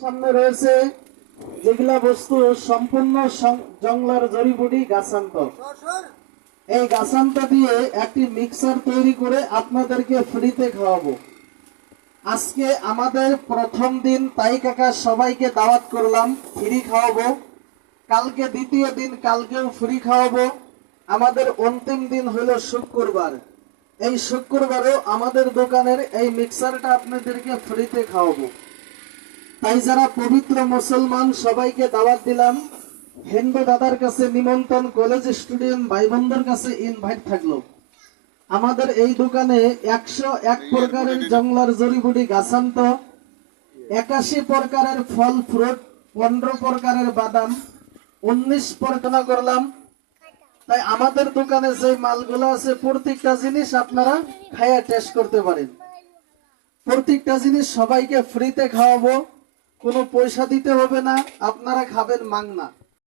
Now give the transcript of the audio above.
সামনে রয়েছে যেগুলা বস্তু সম্পূর্ণ জংলার জড়িবুটি গাছান্ত। এই গাছান্ত দিয়ে একটি মিক্সার তৈরি করে আপনাদেরকে ফ্রিতে খাওয়াবো। আজকে আমাদের প্রথম দিন, তাই কাকা সবাইকে দাওয়াত করলাম, ফ্রি খাওয়াবো। কালকে দ্বিতীয় দিন, কালকেও ফ্রি খাওয়াবো। আমাদের অন্তিম দিন হলো শুক্রবার। এই শুক্রবারও আমাদের দোকানের এই মিক্সারটা আপনাদেরকে ফ্রিতে খাওয়াবো। তাই যারা পবিত্র মুসলমান সবাইকে দাওয়াত দিলাম। হিন্দু দাদার কাছে নিমন্ত্রণ, কলেজ স্টুডেন্ট ভাই বোনদের কাছে ইনভাইট থাকলো। আমাদের এই দোকানে 101 প্রকারের জংলার জড়িবুটি গাছান্ত, 81 প্রকারের ফল ফ্রুট, 15 প্রকারের বাদাম, 19 প্রকার করলাম। তাই আমাদের দোকানে যে মালগুলো আছে প্রত্যেকটা জিনিস আপনারা খাইয়া টেস্ট করতে পারেন। প্রত্যেকটা জিনিস সবাইকে ফ্রিতে খাওয়াবো, কোনো পয়সা দিতে হবে না, আপনারা খাবেন মাংনা।